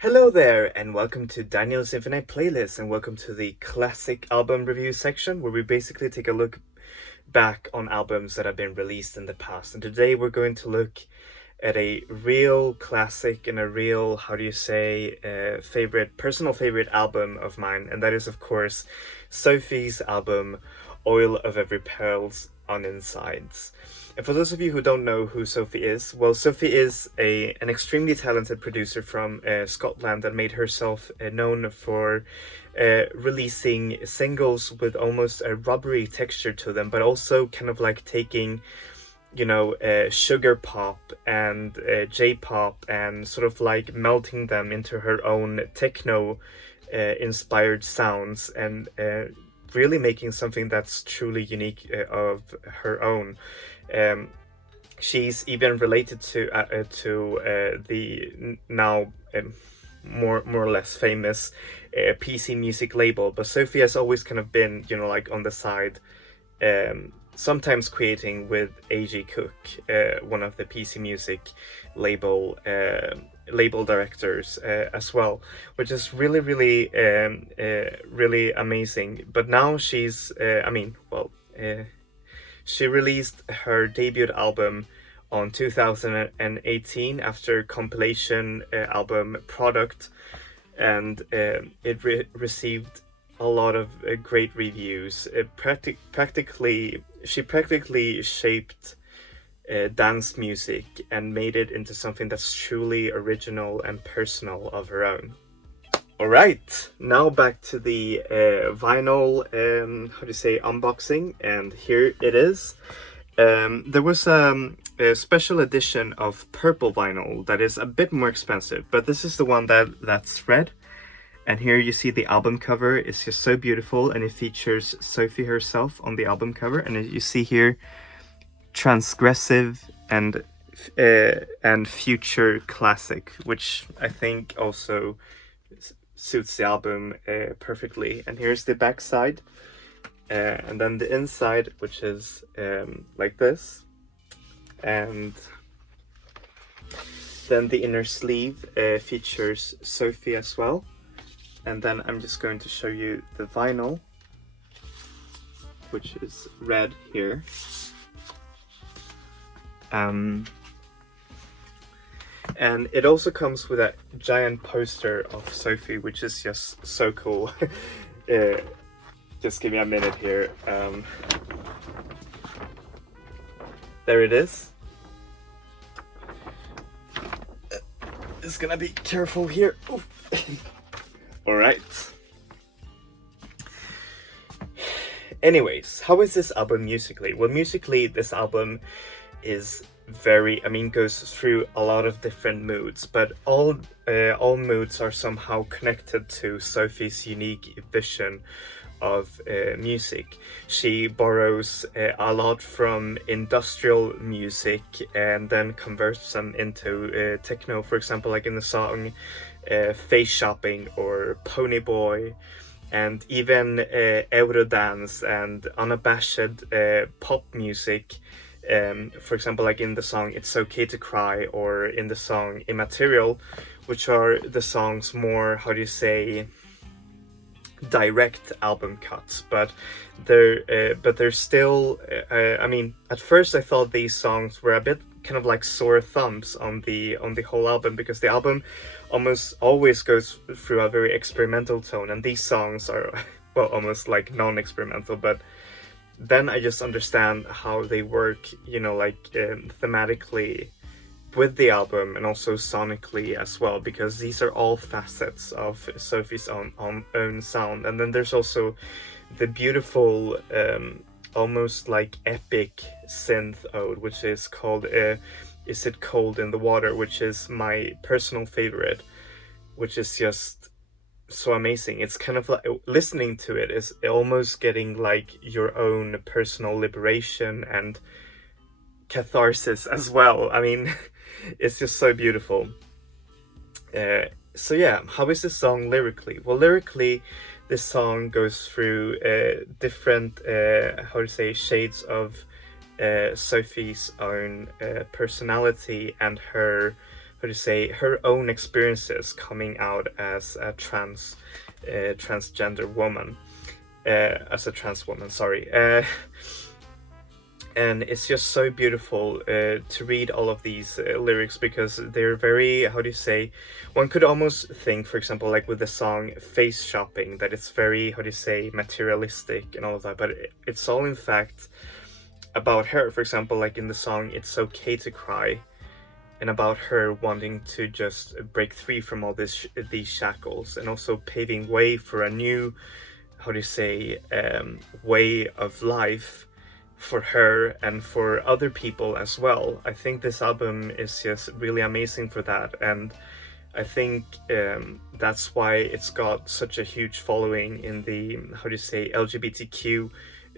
Hello there, and welcome to Daniel's Infinite Playlist, and welcome to the classic album review section, where we basically take a look back on albums that have been released in the past. And today we're going to look at a real classic and a real, personal favorite album of mine, and that is, of course, Sophie's album, Oil of Every Pearl's on Insides. And for those of you who don't know who Sophie is, well, Sophie is an extremely talented producer from Scotland that made herself known for releasing singles with almost a rubbery texture to them, but also kind of like taking, sugar pop and J-pop and sort of like melting them into her own techno inspired sounds and really making something that's truly unique of her own. She's even related to the now more or less famous PC music label, but Sophie has always kind of been, like on the side, sometimes creating with A.G. Cook, one of the PC music label directors as well, which is really amazing. But now she's she released her debut album on 2018 after compilation album Product, and it received a lot of great reviews. She practically shaped dance music and made it into something that's truly original and personal of her own. Alright, now back to the vinyl, unboxing, and here it is. There was a special edition of purple vinyl that is a bit more expensive, but this is the one that's red. And here you see the album cover. It's just so beautiful, and it features Sophie herself on the album cover. And you see here, transgressive and future classic, which I think also suits the album perfectly. And here's the back side, and then the inside, which is like this, and then the inner sleeve features Sophie as well. And then I'm just going to show you the vinyl, which is red here. And it also comes with a giant poster of Sophie, which is just so cool. Just give me a minute here. There it is. Just gonna be careful here. Alright. Anyways, how is this album musically? Well, musically, this album is goes through a lot of different moods, but all moods are somehow connected to Sophie's unique vision of music. She borrows a lot from industrial music and then converts them into techno, for example, like in the song Face Shopping or Pony Boy, and even Eurodance and unabashed pop music. For example, like in the song It's Okay to Cry, or in the song Immaterial, which are the song's more, direct album cuts, but they're still at first I thought these songs were a bit kind of like sore thumbs on the whole album, because the album almost always goes through a very experimental tone, and these songs are well, almost like non-experimental, but then I just understand how they work, thematically with the album and also sonically as well, because these are all facets of Sophie's own sound. And then there's also the beautiful, almost like epic synth ode, which is called Is It Cold in the Water, which is my personal favorite, which is just so amazing. It's kind of like listening to it is almost getting like your own personal liberation and catharsis as well. I mean, it's just so beautiful. So yeah, how is this song lyrically? Well, lyrically, this song goes through different shades of Sophie's own personality and her how to say, her own experiences coming out as a transgender woman, as a trans woman, sorry. And it's just so beautiful to read all of these lyrics, because they're very, how do you say, one could almost think, for example, like with the song Face Shopping, that it's very, how do you say, materialistic and all of that, but it's all in fact about her. For example, like in the song It's Okay to Cry, and about her wanting to just break free from all these shackles, and also paving way for a new, how do you say, way of life for her and for other people as well. I think this album is just really amazing for that, and I think that's why it's got such a huge following in the, how do you say, LGBTQ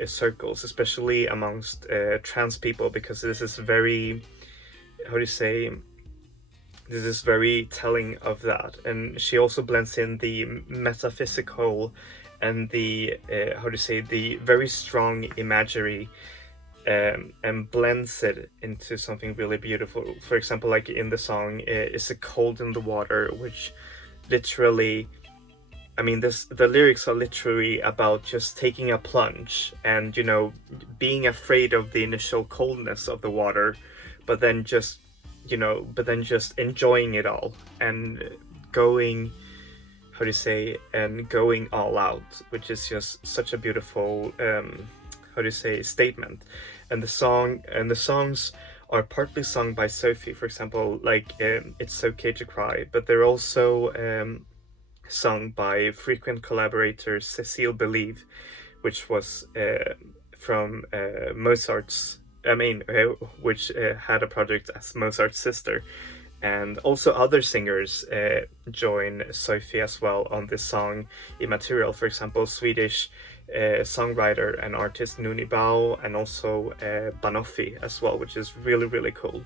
circles, especially amongst trans people, because this is very, how do you say, this is very telling of that. And she also blends in the metaphysical and the, how to say, the very strong imagery, and blends it into something really beautiful. For example, like in the song Is It Cold in the Water, which literally, I mean, the lyrics are literally about just taking a plunge and, you know, being afraid of the initial coldness of the water, but then just, you know, just enjoying it all and going, how do you say, and going all out, which is just such a beautiful, how do you say, statement. And the songs are partly sung by Sophie, for example, like It's Okay to Cry, but they're also sung by frequent collaborator Cecile Believe, which was from Mozart's, which had a project as Mozart's sister. And also other singers join Sophie as well on this song Immaterial. For example, Swedish songwriter and artist Nuni Bao, and also Banoffee as well, which is really, really cool.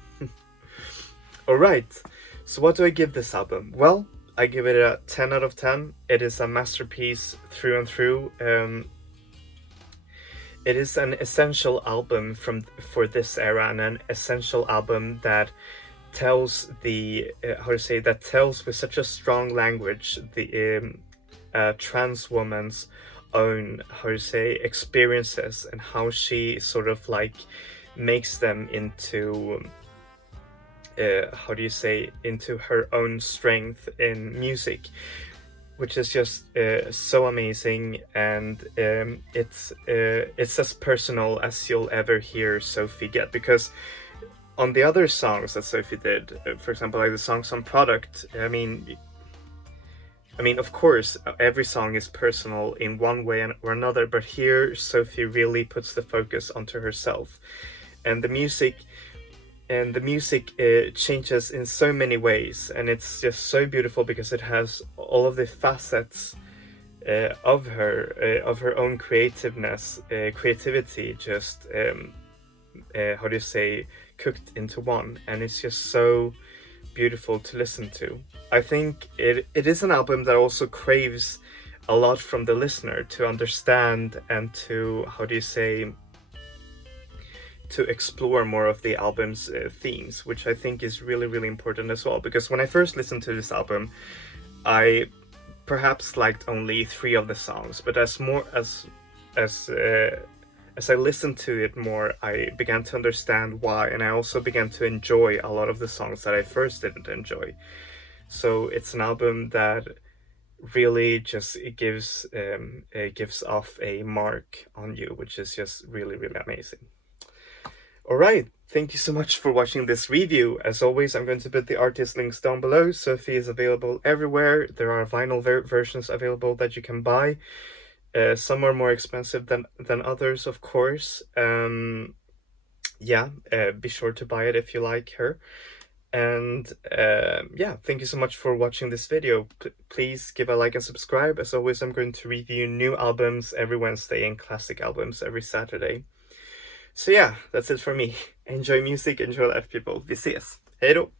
Alright, so what do I give this album? Well, I give it a 10 out of 10. It is a masterpiece through and through. It is an essential album for this era, and an essential album that tells the, how to say, that tells with such a strong language the trans woman's own, how to say, experiences, and how she sort of like makes them into, how do you say, into her own strength in music, which is just so amazing. And it's as personal as you'll ever hear Sophie get, because on the other songs that Sophie did, for example, like the songs on Product, I mean, of course, every song is personal in one way or another, but here Sophie really puts the focus onto herself, and the music changes in so many ways, and it's just so beautiful because it has all of the facets of her own creativity, just how do you say, cooked into one, and it's just so beautiful to listen to. I think it is an album that also craves a lot from the listener to understand and to, how do you say, to explore more of the album's themes, which I think is really, really important as well. Because when I first listened to this album, I perhaps liked only 3 of the songs, but as I listened to it more, I began to understand why, and I also began to enjoy a lot of the songs that I first didn't enjoy. So it's an album that really just it gives off a mark on you, which is just really, really amazing. Alright, thank you so much for watching this review. As always, I'm going to put the artist links down below. Sophie is available everywhere. There are vinyl versions available that you can buy. Some are more expensive than others, of course. Yeah, be sure to buy it if you like her. And yeah, thank you so much for watching this video. Please give a like and subscribe. As always, I'm going to review new albums every Wednesday and classic albums every Saturday. So yeah, that's it for me. Enjoy music, enjoy life, people. Vi ses. Hej då!